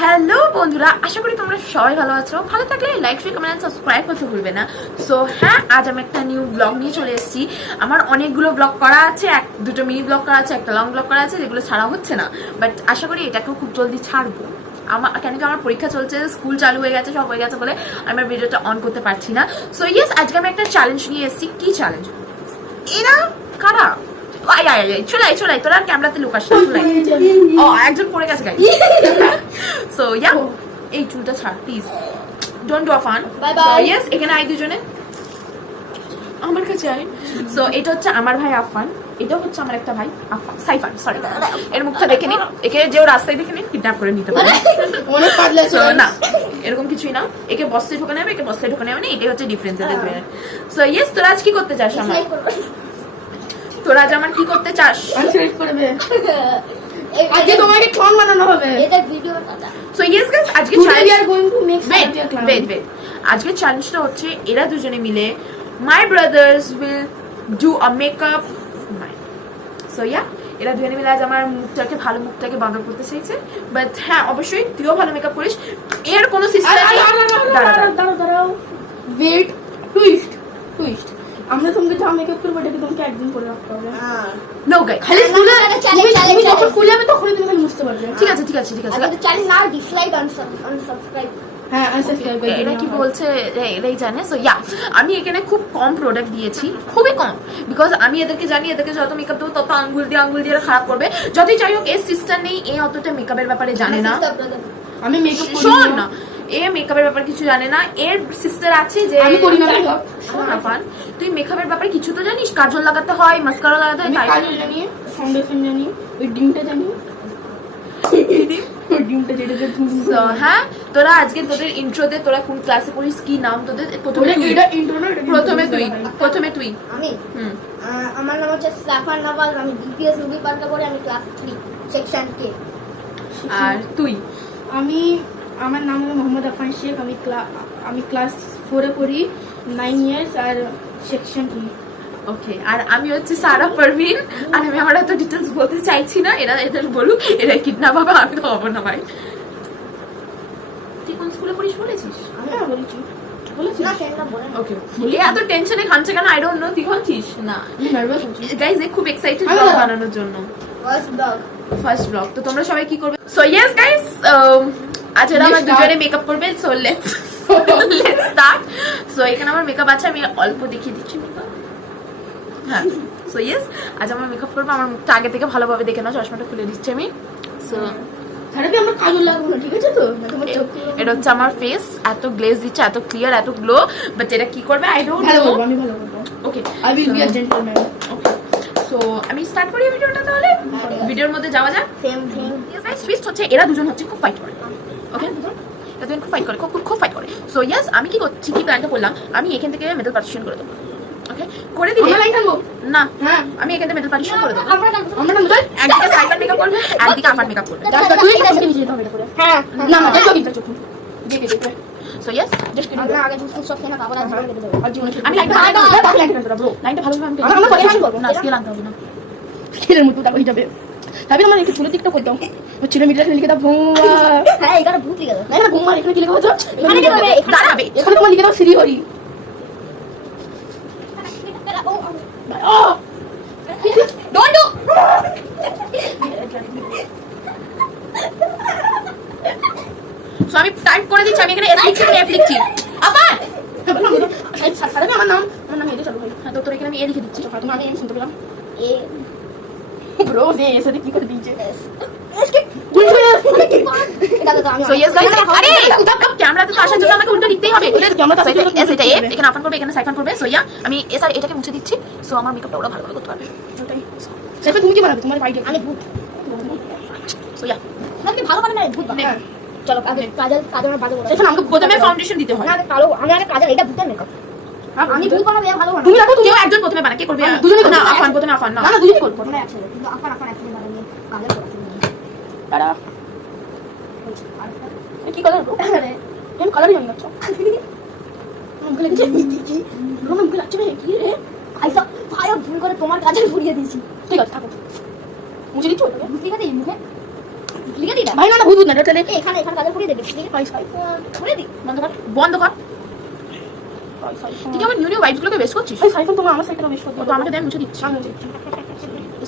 Hello বন্ধুরা, আশা করি তোমরা সবাই ভালো আছো। ভালো থাকলে লাইক শেয়ার কমেন্ট সাবস্ক্রাইব করতে ভুলবে না। সো হ্যাঁ, আজ আমি একটা নিউ ব্লগ নিয়ে চলে এসেছি। আমার অনেকগুলো ব্লগ করা আছে, দুটো মিনি ব্লগ করা আছে, একটা লং ব্লগ করা আছে, যেগুলো ছাড়া হচ্ছে না। বাট আশা করি এটাকেও খুব জলদি ছাড়বো। কেন কি আমার পরীক্ষা চলছে, স্কুল চালু হয়ে গেছে, সব হয়ে গেছে বলে আমার ভিডিওটা অন করতে পারছি না। সো ইয়েস, আজকে আমি একটা চ্যালেঞ্জ নিয়ে এসেছি। কি চ্যালেঞ্জ? এরা কারা? চলাই তোরা ক্যামেরাতে লুকাস না। ও একজন পড়ে গেছে গাইস। সো ইয়া, এই চুলটা ছাড় please, don't do a fun. So yes, এখানে আই দুজনে আমার কাছে আই। সো এটা হচ্ছে আমার ভাই আফান, এটা হচ্ছে আমার একটা ভাই আফান, সাইফান, সরি। এর মুখটা দেখে নিন, একে যে রাস্তায় দেখে নিন কিডন্যাপ করে নিতে পারে। না, এরকম কিছুই না। একে বস্তে ঢোকানো হবে, একে বস্তে ঢোকানো হবে না, এটাই হচ্ছে ডিফারেন্স এদের দুজনের। সো ইয়েস, তোরা আজ কি করতে চাস? তোরা আজ আমার কি করতে চাস? আজকে তোমাকে ক্লন বানানো হবে। এটা ভিডিওটা। সো ইয়েস গাইস, আজকে challenge are going to make wait. আজকে চ্যালেঞ্জটা হচ্ছে এরা দুজনে মিলে my brothers will do a makeup night. So yeah, এরা দুজনে মিলে আজ আমার মুখটাকে বন্ধ করতে চাইছে। বাট হ্যাঁ, অবশ্যই তুইও ভালো মেকআপ করিস। এর কোনো সিস্টেম নেই। দাঁড়াও, ওয়েট, টুইস্ট। আমরা তোমাকে যা মেকআপ করবো এটাকে তোমাকে একদিন করে রাখতে হবে। নো গাইস, খালি তুমি যখন খুলে যাবে তখনই তুমি খালি বুঝতে পারবে। ঠিক আছে। আমাদের চ্যানেল না ডিসলাইক আনসাবস্ক্রাইব। হ্যাঁ, আনসাবস্ক্রাইব করে এরা কি বলছে এরাই জানে। সো ইয়া, আমি এখানে খুব কম প্রোডাক্ট দিয়েছি, খুবই কম, বিকজ আমি এদেরকে জানি এদেরকে যত মেকআপ দেবো তত আঙ্গুল দিয়ে খারাপ করবে। যতই যাই হোক, এর সিস্টার নেই, এ অতটা মেকআপের ব্যাপারে জানে না। আমি মেকআপ শোন না, এ মেকআপের ব্যাপারে কিছু জানে না। এর সিস্টার আছে যে আমি করি না মেকআপ। শোন আফান, তুই মেকআপের ব্যাপারে কিছু তো জানিস। কাজল লাগাতে হয়, মাস্কারা লাগাতে হয়, তাই কাজল জানি, ফাউন্ডেশন জানি, ওই ডিমটা জানি। ডিমটা যেটা সো হ্যাঁ, তোরা আজকে তোদের ইন্ট্রোতে তোরা কোন ক্লাসে পড়িস, কি নাম তোদের? প্রথমে তুই। আমি আমার নাম হচ্ছে সাফান নওয়াজ, আমি ডিপিএস মুভি পার্কে পড়ি, আমি ক্লাস 3 সেকশন কে। আর তুই? আমার নাম হলো মোহাম্মদ আফান শেখ, আমি ক্লাস 4 এ পড়ি, 9 ইয়ার্স, আর সেকশন ই। ওকে, আর আমি হচ্ছে সারা পারভিন, আর আমি আমার এত ডিটেলস বলতে চাইছি না। এরা বলুক, এরা কিডন্যাপ হবে, আমি তো হবো না ভাই। তুই কোন স্কুলে পড়িস বলেছিস? আমি না বলেছি না সেটা বলেন। ওকে, এ এত টেনশনে খাচ্ছে কেন? I don't know. তুই খাচ্ছিস না? আমি নার্ভাস হচ্ছি গাইস, এ খুব এক্সাইটেড ব্লগ বানানোর জন্য। First blog. তো তোমরা সবাই কি করবে? সো ইয়েস গাইস, আজ এরা আমার দুজনে মেকআপ করবে। So let's start. সো এখানে আমার মেকআপ আছে, আমি অল্প দেখিয়ে দিচ্ছি মেকআপ। হ্যাঁ, সো ইয়েস, আজ আমার মেকআপ করবো। আমার মুখটা আগে থেকে ভালোভাবে দেখে নাও, চশমাটা খুলে দিচ্ছি আমি। সো তাহলে আমরা কাজল লাগাবো না, ঠিক আছে তো? এটা হচ্ছে আমার ফেস, এত গ্লেজ দিচ্ছে, এত ক্লিয়ার, এত গ্লো। বাট এটা কি করবে আই ডোন্ট নো। আমি ভালো করবো। Okay, I will be a gentleman. Okay, so আমি স্টার্ট করি ভিডিওটা। তাহলে ভিডিওর মধ্যে যাওয়া যাক। Same thing. টুইস্ট হচ্ছে এরা দুজন হচ্ছে খুব ফাইট করে। ওকে, এরা দুজন খুব ফাইট করে। সো ইয়েস, আমি কি করছি, কি প্ল্যানটা করলাম, আমি এখান থেকে মেটাল পার্টিশন করে দেবো। ওকে, করে দিলে না, হ্যাঁ, আমি এখান থেকে মেটাল পার্টিশন করে দেবো। আমরা না একদিকে সাইফার মেকআপ করবে, একদিকে আফার মেকআপ করবে। তুই সামনে নিচে যেতে হবে এটা করে। হ্যাঁ না দেখো কিন্তু চোখ দেখে সো ইয়েস, জাস্ট আমরা আগে দুটো সব কেনা কাপড় আছে কেটে দেব। আর জীবনে আমি লাইনটা ভালোভাবে আমরা পরিষ্কার করবো না, স্কেল আনতে হবে না। ছেলের মতো তাকে হয়ে যাবে। তবে আমার একটু চুলের দিকটা করতাম। ওই ছেলে মিডিয়া লিখে দাও ভুয়া। হ্যাঁ, এখানে ভূত লিখে দাও। না ভুয়া এখানে কি লেখা হচ্ছে? এখানে কি হবে? দাঁড়াবে। এখানে তোমার লিখে দাও Shri Hari. Don't do. So আমি টাইপ করে দিচ্ছি, আমি এখানে এফ লিখছি। আবার আমার নাম এদের চালু ভাই। হ্যাঁ, তো তোর এখানে আমি এ লিখে দিচ্ছি। তুমি আগে শুনতে পেলাম এ ব্রো যে এসে কি করে দিয়েছে। এটা তো আমি সো ইয়েস গাইস, আরে ক্যামেরাতে তো আসার জন্য আমাকে উল্টো লিখতেই হবে। ক্যামেরাতে আসার জন্য এস, এটা এ, এখানে আফান করবে, এখানে সাইফান করবে। সো ইয়া, আমি এস আর এটাকে মুছে দিচ্ছি। সো আমার মেকআপটা ওরা ভালোভাবে করতে পারবে। ওটাই সেটা তুমি কি বানাবে? তোমার আইডিয়া আমি ভূত। সো ইয়া, নাকি ভালো মানে না ভূত বানাই। হ্যাঁ, চলো আগে কাজল আমার বাজে বলো। সেটা আমাকে প্রথমে ফাউন্ডেশন দিতে হয়। না কালো, আমি আগে কাজল, এটা ভূতের মেকআপ। আমি ভূত বানাবো, ভালো বানাবো। তুমি রাখো, তুমি কেউ একজন প্রথমে বানা, কে করবে? দুজনে না, আফান প্রথমে, আফান না। না দুজনেই করবো। প্রথমে একসাথে, কিন্তু আফান একসাথে বানাবো, কাজল করা। দাঁড়া কি কালার ব্রো? তুমি কালারই জানি না। মুখে লেগেছে কি ব্রো? মুখে লাগছে ভাই কি রে? আইসা ভাই ভুল করে তোমার কাজল পুড়িয়ে দিয়েছি। ঠিক আছে থাকো, মুছে দিচ্ছি ওটাকে। ঠিক আছে, এই মুখে লিখে দিই না ভাই না না ভূত না তাহলে এখানে এখানে কাজল করে দেবে ভাই সাইফান করে দিই বন্ধ কর বন্ধ কর ঠিক আমার নিউ নিউ ভাইবস গুলোকে বেশ করছিস ভাই সাইফান তোমার আমার সাইডটা বেশ করতে তো আমাকে দেন মুছে দিচ্ছি আমি দেখছি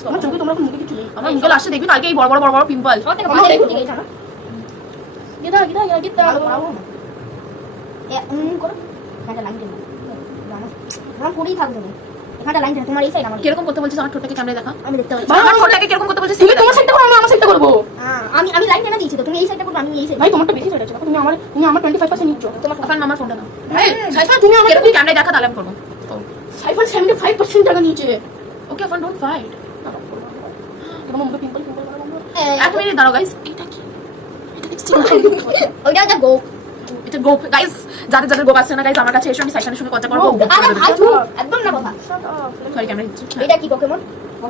আমার চোখে তোমরা মুখে কিছু নেই আমার মুখে লাস্টে দেখবি কালকে এই বড় বড় বড় বড় পিম্পল সব থেকে ভালো দেখে গেছে না গিটা গিটা গিটা এ করো এখানটা লাইন দেবো আমার করেই থাকবে না এখানটা লাইন দেবো তোমার এই সাইড আমার কিরকম করতে বলছিস আমার ঠোঁটটাকে ক্যামেরায় দেখা আমি দেখতে পাচ্ছি আমার ঠোঁটটাকে কিরকম করতে বলছিস তুমি তোমার সাইডটা করো আমি আমার সাইডটা করব আমি লাইন টেনে দিয়েছি তো তুমি এই সাইডটা করবে আমি এই সাইড ভাই তোমারটা বেশি সাইড আছে তুমি আমার 25% নিচ্ছ তোমার আফান আমার ফোনটা নাও ভাই সাইফান তুমি আমার কিরকম ক্যামেরায় দেখা তাহলে আমি করবো সাইফান 75% টাকা নিচে ওকে আফান ডোন্ট ফাইট তোমার মুখে পিম্পল পিম্পল এক মিনিট দাঁড়াও গাইস এটা কি ওইটা একটা গো এটা গোপ গাইস যাদের যাদের গোপ আছে না গাইস আমার কাছে এসে আমি সাইফানের সঙ্গে কথা করবো আরে ভাই তুমি একদম না কথা সরি ক্যামেরা দিচ্ছি এটা কি পোকেমন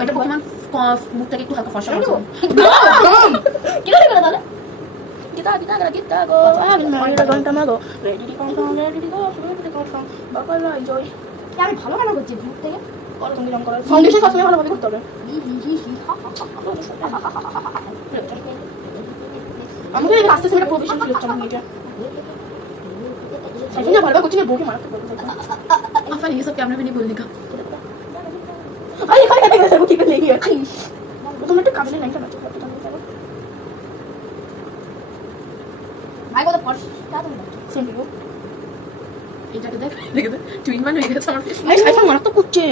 এটা পোকেমন মুখটাকে একটু হালকা ফর্সা করছো কি করে তাহলে গিটা গিটা গিটা গো আমি মারিটা ঘন্টা মাগো রেডি কনফার্ম রেডি কনফার্ম বাবালা এনজয় আমি ভালো কেন করছি ভূত থেকে করো তুমি রং করো ফাউন্ডেশন সবসময় ভালোভাবে করতে হবে আমাকে এই আস্তে আস্তে প্রফেশন ছিল চমক নিয়ে সাইফান না ভালো করছি না বউকে মারতে পারবো আফান ये सब कैमरे में नहीं बोलने का আরে এখানে কেন গেছে কি করে লেগে আছে তুমি একটু কাবিলে লাইনটা নাচো ভাই কত পড়ছ তা তুমি সেম ভিডিও এটাকে দেখ দেখে দেখ টুইন মান হয়ে গেছে আমার ফেস ভাই সাইফান মারা তো করছে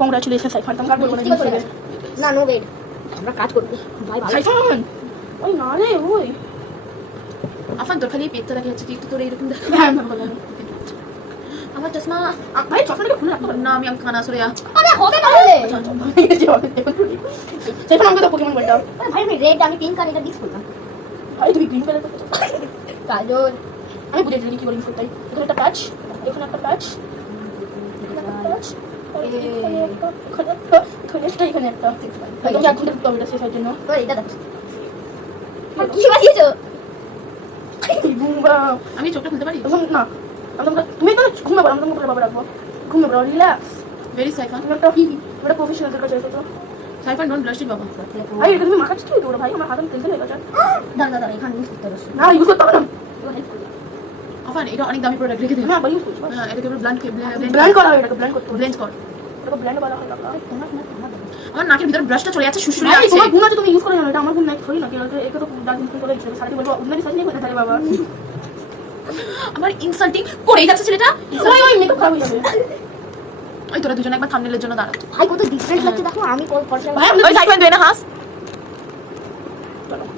কংগ্রাচুলেশন সাইফান তুমি কাট বলবো না নো ওয়েট আমরা কাজ করব ভাই ভাই সাইফান ওই না রে ওই আফান তোর খালি পেটটা দেখে যাচ্ছে একটু তোর এরকম দেখ হ্যাঁ ভালো আমার চশমা ভাই চশমাটাকে খুলে রাখতে পারো না আমি কানা সরে আরে হবে না হলে সাইফান আমাকে দাও পোকেমন বলটা ভাই আমি রেড আমি পিঙ্ক আর এটা মিক্স করলাম ভাই তুমি গ্রিন কালার করতে কাজল আমি বুঝে গেছি কি করে করতে এখানে একটা প্যাচ এখানে একটা প্যাচ এখানে একটা ভাই তুমি 1 ঘন্টা করতে হবে এটা শেষ হওয়ার জন্য তো এটা দেখ কি বানিয়েছো বুম্বা আমি চোখটা খুলতে পারি তখন না তুমি তো ঘুমে পড়ো আমরা মুখে বাবা রাখবো ঘুমে পড়ো রিল্যাক্স ভেরি সাইফান তুমি একটা প্রফেশনালদের কাছে এসেছো সাইফান ডোন্ট ব্লাশ ইট বাবা ভাই এটা তুমি মাখাচ্ছ কি তোরা ভাই আমার হাত টেনশন হয়ে গেছে দাঁড়া এখানে ইউজ করতে হবে না ইউজ করতে হবে না আফান এটা অনেক দামি প্রোডাক্ট রেখে দিন আমি আবার ইউজ করছি হ্যাঁ এটাকে ব্লান্ড ব্ল্যান্ড করা হয় এটাকে ব্ল্যান্ড করতে হবে ব্লেন্ড কর এটাকে ব্ল্যান্ড করা হয় না আমার নাকের ভিতরে ব্রাশটা চলে যাচ্ছে শুশুরে ভাই আছে তোমার গুণ আছে তুমি ইউজ করে জানো এটা আমার গুণ নাই থরি না কি এটা তো ডাক দিন করে দিচ্ছে সারাটি বলবো উন্নতি সাজ নেই করে থাকে বাবা আমার ইনসাল্টিং করেই যাচ্ছে ছেলেটা ওই মেকআপ খারাপ হয়ে যাবে ওই তোরা দুজন একবার থাম্বনেলের জন্য দাঁড়া ভাই কত ডিফারেন্ট লাগছে দেখো আমি কল করছি ভাই ওই সাইফান দে না হাস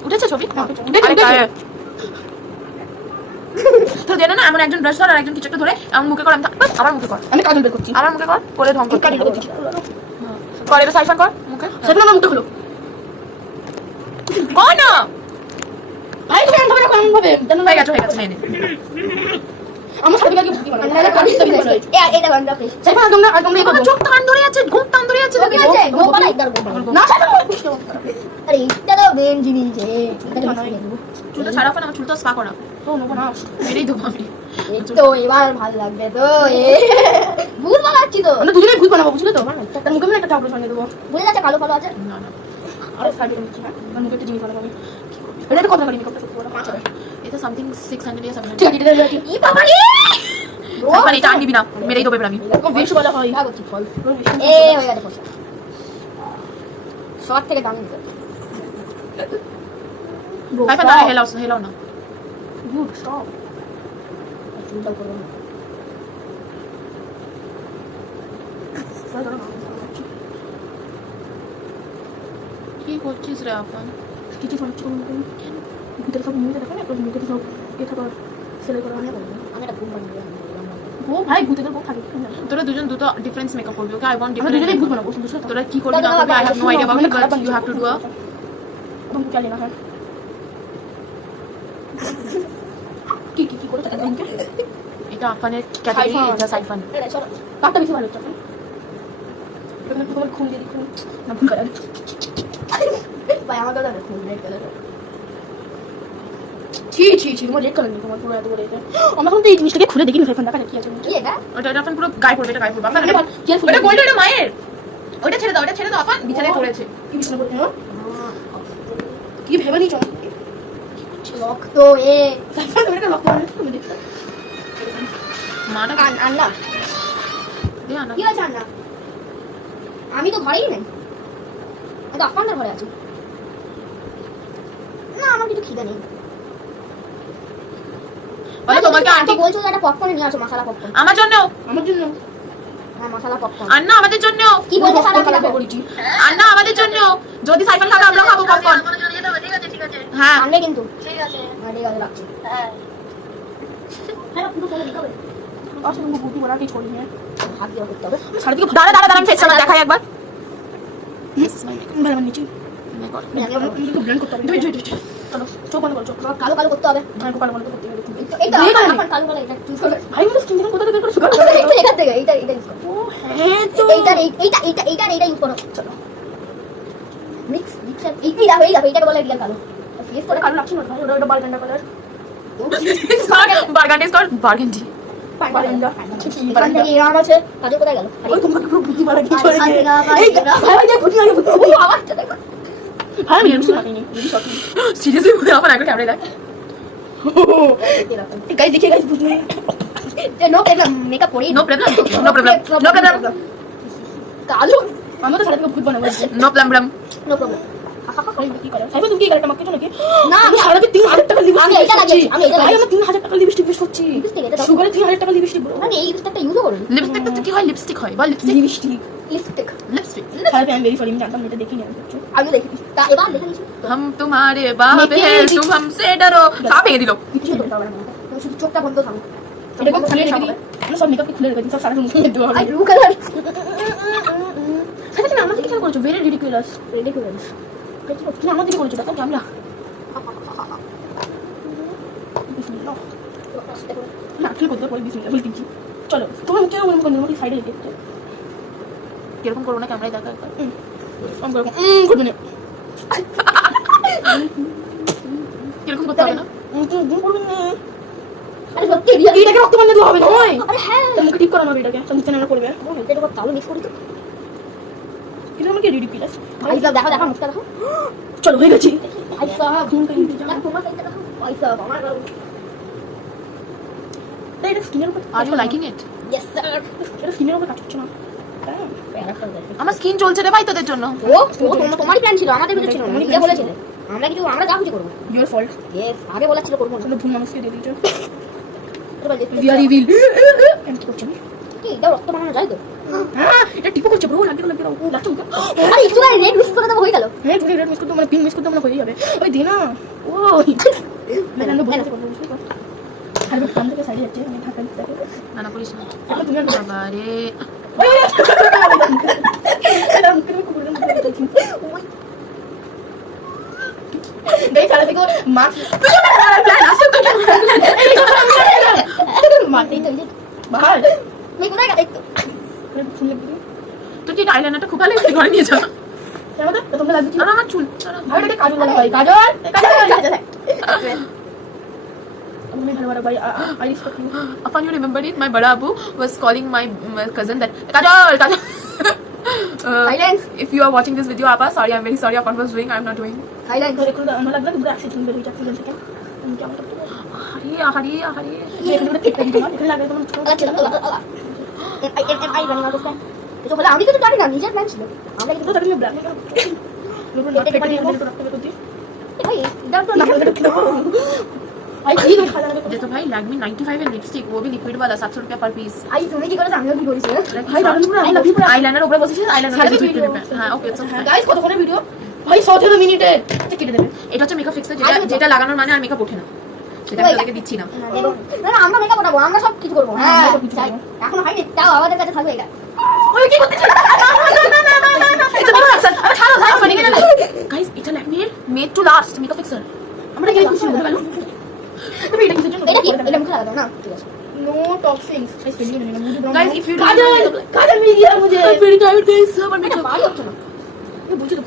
উঠেছে ছবি দেখে তো দেনা না এমন একজন ব্রাশ ধর আর একজন কিছু একটা ধরে আমার মুখে কর আমি আমার মুখে কর আমি কাজল বের করছি আমার মুখে কর করে ঢং কর কাজল বের করছি কর এটা সাইফান কর মুখে সেটা না মুখটা খোলো কর না ভাই তুমি এমন ভাবে রাখো এমন ভাবে জানো হয়ে গেছে নে নে আমার সাথে কাকে ভুকি বানাই না কাজ করতে হবে এটা বান্দা ফেস সাইফা তোমরা এই আমার চোখ টান ধরে আছে ঘুম টান ধরে আছে কি আছে গো বানাই দাও না সাইফা আরে এটা তো মেন জিনিস এটা বানাই দেব চুলটা ছাড়া ফেন আমার চুলটা স্পা করা তো নেবো না মেরেই দেবো আমি তো এবার ভালো লাগবে তো ভূত বানাচ্ছি তো আমরা দুজনেই ভূত বানাবো বুঝলে তো তার মুখে আমি একটা চাপড় বানিয়ে দেবো বুঝে যাচ্ছে কালো কালো আছে না না আরে সাইডে নিচ্ছি হ্যাঁ আমার মুখে একটা জিনিস বানাবো আমি এটা একটা কথা বলি মেকআপটা সত্যি বড় 5000 এটা সামথিং 600 ইয়া 700 ঠিক আছে এটা ই বাবা রে সাইফান এটা আনবি না মেরেই দেবো এবার আমি এরকম বেশি বলা হয় ভাগ হচ্ছে ফল এ হয়ে গেছে পয়সা সব থেকে দামি তো সাইফান দাঁড়া হেলাও না গুড স্টপ চিন্তাও করবো না কি করছিস রে আফান কিছু সমস্যা ভিতরে সব মুখে দেখো না একটু মুখে সব এটা কর সেলাই করা আমি বলবো আমি একটা ঘুম বানিয়ে ও ভাই ভূতেদের বউ থাকে তোরা দুজন দুটো ডিফারেন্স মেকআপ করবি ওকে আই ওয়ান্ট আমরা দুজনেই ভূত ডিফারেন্ট বানাবো সুন্দর সুন্দর তোরা কি করবি না করবি I have no idea about it but you have to do এবং क्या लेना है কি করে থাকে তোমাকে এটা আফানের ক্যাটাগরি সাইফান। এটা সাইফান এটা সরো কাটটা বেশি ভালো হচ্ছে এখানে তোমার খুন দিয়ে দিই না ভুল করে ভাই আমার কথা দেখুন রেড কালার ছি তোমার রেড কালার নেই তোমার পুরো এত বড় এটা আমরা এখন তো এই জিনিসটাকে খুলে দেখি না সাইফান দেখা কি আছে কি এটা ওটা আফান পুরো গায়ে পড়বে এটা গায়ে পড়বে আফান কেয়ারফুল ওটা গোল্ড ওটা মায়ের ওটা ছেড়ে দাও আফান বিছানায় পড়েছে কি বিছানা করতে হয় কি ভেবে নিছো রক্ত এ তুমি একটা রক্ত বানাচ্ছো তুমি দেখছো মাটা আন্না দে আনা কি হয়েছে আন্না আমি তো ঘরেই নেই আমি তো আফগানদের ঘরে আছি না আমার কিছু খিদে নেই বলে তোমাকে আন্টি বলছো যে একটা পপকর্ন নিয়ে আসো মশলা পপকর্ন আমার জন্য আমার জন্য হ্যাঁ মশলা পপকর্ন আন্না আমাদের জন্য কি বলছো সারা কালাকে বলেছি আন্না আমাদের জন্য যদি সাইফান খাবে আমরা খাবো পপকর্ন হ্যাঁ আনবে কিন্তু ঠিক আছে রাখছি হ্যাঁ হ্যাঁ পুরো ফোনে দিতে হবে আচ্ছা তুমি বুটি বড়া কি ছোড়ি হ্যাঁ হাত দিয়ে করতে হবে সারা দিকে দাঁড়া দাঁড়া দাঁড়া আমি ফেসটা দেখাই একবার ভালো নিচে তুমি তো ব্লেন্ড করতে হবে চলো চোখ বন্ধ করো চোখ কালো কালো করতে হবে আমি কালো বন্ধ করতে হবে এইটা দিয়ে গেল আমার কালো কালো এটা চুজ করে ভাই আমি তো স্কিন থেকে কোথা থেকে বের করে শুকার এইটা এখান থেকে এইটা ইউজ করো ও হ্যাঁ তো এইটা ইউজ করো চলো মিক্স এইটাকে বলে রিয়েল কালো ফেস করে কালো লাগছে না ভাই ওটা বারগান্ডা কালার বার্গান্ডি স্কট বার্গান্ডি বারগান্ডা এখান থেকে এরাম আছে কাজল কোথায় গেল ওই তোমাকে পুরো বুদ্ধি বাড়া কি আরে, চলে আরে, গেছে আরে, এই আরে, ভাই যে বুদ্ধি আগে বুদ্ধি ও আওয়াজটা দেখো ভাই আমি এমসি মারিনি বুদ্ধি শট সিরিয়াসলি বলে আমার একটা ক্যামেরা দেখ গাইস দেখে গাইস বুদ্ধি নো প্রবলেম মেকআপ করি no problem no problem no problem কালো আমরা তো সারা থেকে ভূত বানাবো নো প্রবলেম নো প্রবলেম কি করে সাইফা তুমি কি গাড়িটা মারছো নাকি না, আমি সারা দিন 3000 টাকা লিপস্টিক আমি এটা লাগিয়েছি, আমি এটা ভাই লাগিয়েছি। আমি 3000 টাকা লিপস্টিক ইউজ করছি লিপস্টিক এটা সুগারে 3000 টাকা লিপস্টিক ব্রো মানে এই লিপস্টিকটা ইউজও করুন লিপস্টিক তো কি হয় লিপস্টিক হয় বল লিপস্টিক লিপস্টিক লিপস্টিক লিপস্টিক সারা আমি ভেরি সরি আমি জানতাম না, এটা দেখি না আমি করছি আমি দেখি তা এবার দেখে নিছি हम तुम्हारे बाप हैं तुम हमसे डरो सा ভেঙে দিল কিছু করতে হবে না তুমি শুধু চোখটা বন্ধ থাকো এটা কোন খালি রেখে দিই আমি সব মেকআপ খুলে রেখে দিই সব সারা মুখে দেওয়া আই হবে ব্লু কালার সাথে তুমি আমার দিকে কেন করেছো ভেরি রিডিকুলাস রেডি করে দিস তুমি আমার দিকে করেছো দেখো ক্যামেরা বিসমিল্লাহ না ঠিক করতে পারি বিসমিল্লাহ বলছি চলো তোমার মুখে আমার মুখে সাইডে রেখে দিতে কিরকম করবো না ক্যামেরায় দেখা একবার আমি করবো করবে না কিরকম করতে হবে না তুমি করবে না আরে সত্যি রিয়েল এইটাকে রক্ত বানিয়ে দেওয়া হবে না ওই আরে হ্যাঁ তার মুখে ঠিক করানো হবে এটাকে সব চ্যানেলে করবে এটা তো কালো মিক্স করে তো কিন্তু আমাকে রিডিকুলাস ভাই সাহেব দেখো দেখো মুখটা দেখো চলো হয়ে গেছি ভাই সাহেব ঘুম করে নিতে যাও দেখো তোমার সাইডটা দেখো ভাই সাহেব আমার এটা স্কিনের উপর are you liking it yes sir এটা স্কিনের উপর কাজ করছে না আমার স্কিন চলছে রে ভাই তোদের জন্য ও তোমারই প্ল্যান ছিল আমাদের কিছু ছিল না নিজে বলেছিলে আমরা যা কিছু করবো ইওর ফল্ট ইয়েস আগে বলেছিল করবো না তুমি ভুল মানুষকে দিয়ে দিয়েছো এবার দেখতে উই আর ইভিল আমি কি করছি কি এটা রক্ত বানানো যায় তো হ্যাঁ এটা টিপো করছে ব্রো লাগবে লাগবে লাগছে মুখে আরে একটু গায়ে রেড মিক্স করে দেবো হয়ে গেল হ্যাঁ তুমি রেড মিস করতে মানে পিঙ্ক মিস করতে মানে হয়ে যাবে ওই দে না ওই মেলানো বলে আর আমি কান থেকে সাইডে যাচ্ছে আমি ঢাকা দিতে না না করিস না এখন তুমি আর বাবা রে এটা মুখে মুখে করে ওই দেখ চালা থেকে মাছ প্ল্যান আসে তো মারতেই তো এই যে বাহার মেয়ে কোথায় গেল একটু শুনে দিবি তুই কি আইলাইনারটা খুব ভালো ঘরে নিয়ে যা কেন তো তোমরা লাগবে আর আমার চুল ভাই এটা কাজল বলা হয় কাজল কাজল আমি ভালো বড় ভাই I respect you Upon you remember it, my bada abu was calling my cousin that Kajol, Kajol. Silence. If you are watching this video, Appa, sorry, I'm very sorry. Appa was doing, I'm not doing. Highlight তো দেখুন আমার লাগবে তোমরা accident বের হয়ে যাচ্ছে থেকে আমি কেমন করতে Hari. এখানে করে ঠিক করে এখানে লাগে তোমার আচ্ছা I running out of time এটা বলে আমি তো জানি না নিজের প্ল্যান ছিল আমরা কিন্তু তো তুমি ব্ল্যাক লোক না পেটে নিয়ে যেতে রাখতে করতে ভাই এটা তো না আই কি খালা লাগে ये तो भाई Lakme 95 है लिपस्टिक वो भी लिक्विड वाला 700 रुपया पर पीस আই তুমি কি করেছো আমিও কি করেছি ভাই দারুণ পুরো আমি লাগি পুরো আইলাইনার উপরে বসেছিস আইলাইনার সারা লিকুইড video। করে হ্যাঁ ওকে ইটস ওকে গাইস কতক্ষণের ভিডিও ভাই 17 মিনিটে কেটে দেবে এটা হচ্ছে মেকআপ ফিক্সার যেটা লাগানোর মানে আর মেকআপ ওঠে না সেটা আমি তোদেরকে দিচ্ছি না না আমরা মেকআপ ওঠাবো আমরা সব কিছু করবো হ্যাঁ, হ্যাঁ সব কিছু করবো। এখন হয়নি তাও আমাদের কাছে থাকবে এটা ওই কি করতে It's a makeup fixer. আরে ছাড়ো ছাড়ো ফানি গাইস এটা Lakme এর made to last makeup fixer আমরা কি খুশি হয়ে গেল তুমি এটা কিসের জন্য এটা কি এটা মুখে লাগাবো না ঠিক আছে नो टॉक्सिंग्स गाइस फेलियर नहीं मुझे Guys, if you काजल मिल गया मुझे I'm very tired guys আমার এটা মেকআপ ভালো হচ্ছে না ये बुझे तो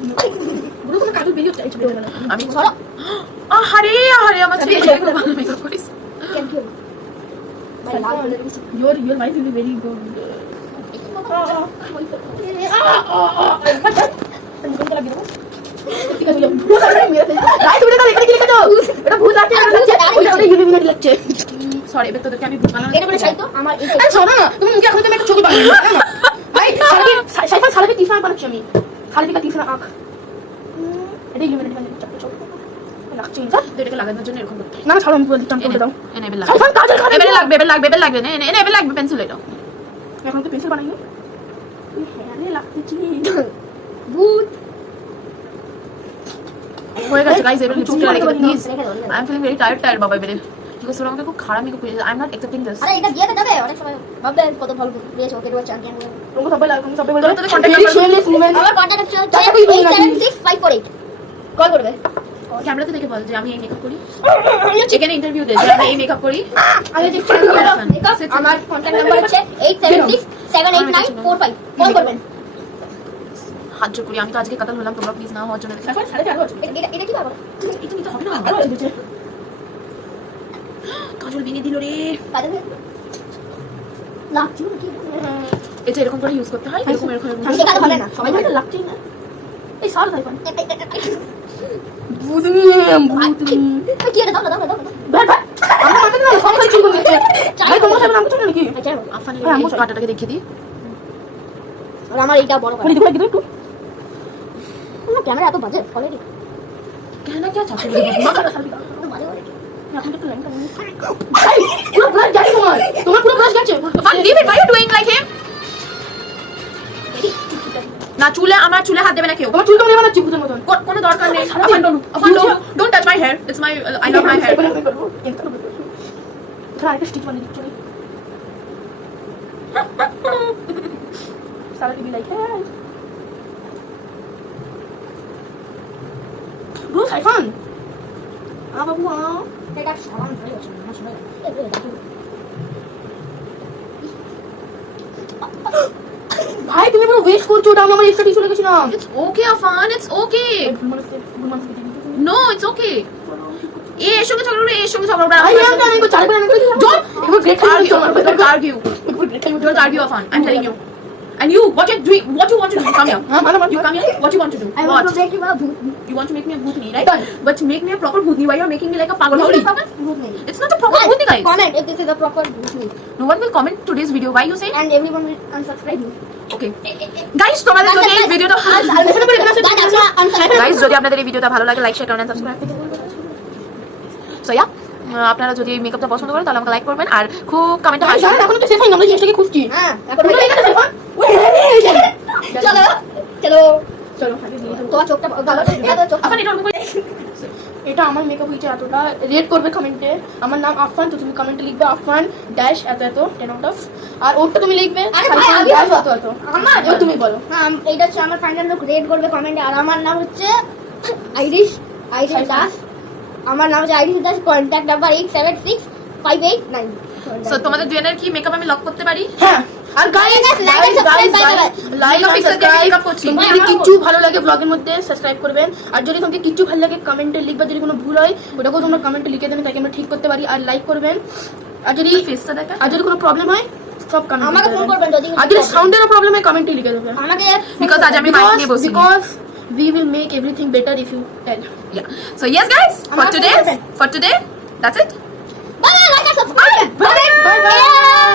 बुড়ো কোনো কাজল বেরিয়ে যাচ্ছে ছোট বেলা আমি ধরো আহারে আমার ছেলে ভালো মেকআপ করিস কেন কি হলো ভাই লাল হয়ে গেছে your wife will be very good তুমি কোনটা লাগিয়ে দাও ঠিক আছে ভূত আছে মেরে ফেলছে ভাই তুমি এটা এখানে কি লিখেছো এটা ভূত আছে এটা লাগছে ওটা ইলুমিনাটি লাগছে সরি এবার তোদেরকে আমি ভূত বানানো এটা করে চাইতো আমার এই আরে শোনো না তুমি মুখে এখন তুমি একটা ছবি বানাও না ভাই সাইফান সালবে তিসরা বানাচ্ছি আমি সালবে का तीसरा आंख এটা ইলুমিনাটি বানাচ্ছি লাগছে না এটাকে লাগানোর জন্য এরকম করতে না ছাড়ো আমি বলে দিতাম করে দাও এনে লাগবে সাইফান কাজল খাবে এবারে লাগবে না এনে লাগবে পেন্সিল এটা এখন তো পেন্সিল বানাইনি হ্যাঁ রে লাগতেছি ভূত হয়ে গেছে গাইস এবারে লিপস্টিক রেখে দাও প্লিজ রেখে দাও, রেখে দাও। I am feeling very tired বাবা এবারে বিকজ ওরা আমাকে খুব খারাপ মেকআপ করেছে I am not accepting this আরে এটা দিয়ে তো যাবে অনেক সময় ভাববে কত ভালো দিয়েছে ওকে তো চ্যাম্পিয়ন तुमको सब लगा तुमको सब बोल তোদের contact number- शेमलेस वुमेन আমার কন্টাক্ট হচ্ছে টাকা কই বললি নাকি? 876548 কল করবে ক্যামেরাতে দেখে বল যে আমি এই মেকআপ করি এখানে ইন্টারভিউ দে যে আমি এই মেকআপ করি আগে দেখছি আমার কন্টাক্ট নাম্বার হচ্ছে 87678945 কল করবেন হাত জোর করি আমি তো আজকে কাতাল হলাম তোমরা প্লিজ না হওয়ার জন্য এখন 4:30 বাজে এটা কি ব্যাপার এটা নিতে হবে না আরো আছে কাজল ভেঙে দিল রে কাজে লাগছে কি এটা এরকম করে ইউজ করতে হয় এরকম এরকম এটা কাজ ভালো না সবাই ভালো লাগছে না এই সাল সাইফান ভূত কি এটা দাও না দাও না দাও না ভাই ভাই আমরা মাথা না ফোন করে চুল করতে ভাই তোমার সাথে নাম কিছু নাকি আচ্ছা আফানের হ্যাঁ, এই আমার- কাটাটাকে দেখিয়ে দিই আর আমার এইটা বড় বলি দেখো একটু কোনো ক্যামেরা এত বাজে অলরেডি কেন কি চাকরি মাথা সালবি বাজে অলরেডি এখন তো লাইন ভাই পুরো ব্লাড গেছে তোমার পুরো ব্লাড গেছে Afan, leave it. Why are you doing like him? না চুলে আমার চুলে হাত দেবে না কেউ তোমার চুল তো মেরে বানাচ্ছি ভূতের মতন কোনো দরকার নেই Affan don't touch my hair it's my I love my hair এখানে আরেকটা স্টিচ বানিয়ে দিচ্ছি সারা টিভি লাইক ব্রো সাইফান বাবু এটা সাবান ধরে আছে আমার শোনা এই দেখো ভাই তুমি পুরো ওয়েস্ট করছো ওটা আমি আমার এক্সট্রা টিস্যু রেখেছিলাম it's okay Afan it's okay ভুল মানুষ no it's okay এর সঙ্গে ঝগড়া করে এর সঙ্গে ঝগড়া করে ভাই আমি জানি কো চাল করে আমি don't একবার গ্রেট argue খাই don't argue don't argue Afan I'm telling you and you what you doing what you want to do come here you come here what you want to do I want what to make you a ভূত you want to make me a bhutni right Done. but make me a proper bhutni why you're making me like a pagal holy ভূত নেই it's not a proper bhutni guys comment if this is a proper ভূত নেই no one will comment today's video why you say and everyone will unsubscribe you okay guys তোমাদের যদি এই ভিডিওটা guys যদি আপনাদের এই ভিডিওটা ভালো লাগে লাইক শেয়ার করুন এন্ড সাবস্ক্রাইব সো ইয়া আপনারা যদি এই মেকআপটা পছন্দ করেন তাহলে আমাকে লাইক করবেন আর খুব কমেন্টে ভাই হাসবেন এখন তো শেষ হয়নি আমরা চেষ্টাকে খুঁজছি হ্যাঁ এখন তুমি এটা সাইফান চলো চলো চলো আগে দিয়ে দাও। তোমার চোখটা ভালো এটা চোখ আপনি এটা ওরকম করে এটা আমার মেকআপ হয়েছে এতটা রেট করবে কমেন্টে আমার নাম আফান তো তুমি কমেন্টে লিখবে আফান ড্যাশ এত এত 10 আউট অফ আর ওরটা তুমি লিখবে আরে ভাই, সাইফান আমি ড্যাশ এত এত আমার এবার তুমি বলো হ্যাঁ এইটা হচ্ছে আমার ফাইনাল লুক রেড করবে কমেন্টে আর আমার নাম হচ্ছে আইরিশ দাস আমার নাম হচ্ছে Irish Das contact number 876589 so তোমাদের দুজনের কি মেকআপ আমি লক করতে পারি হ্যাঁ আর guys Like and subscribe by the way. Like Makeup আর fixer দিয়ে সাবস্ক্রাইব makeup করছি। তোমার যদি কিচ্ছু ভালো লাগে ব্লগের মধ্যে সাবস্ক্রাইব করবেন আর যদি তোমাকে কিচ্ছু ভালো লাগে কমেন্টে লিখবা যদি কোনো ভুল হয় ওটাকেও তোমরা কমেন্টে লিখে দেবেন তাকে আমরা ঠিক করতে পারি আর লাইক করবেন আর যদি ফেসটা দেখা আর যদি কোনো প্রবলেম হয় সব কমেন্ট আমাকে ফোন করবেন যদি আর যদি সাউন্ডেরও প্রবলেম হয় কমেন্টে লিখে দেবেন আমাকে বিকজ আজ আমি মাইক নিয়ে বসি because we will make everything better if you tell yeah so yes guys আমাকে for today that's it bye bye like আর সাবস্ক্রাইব bye bye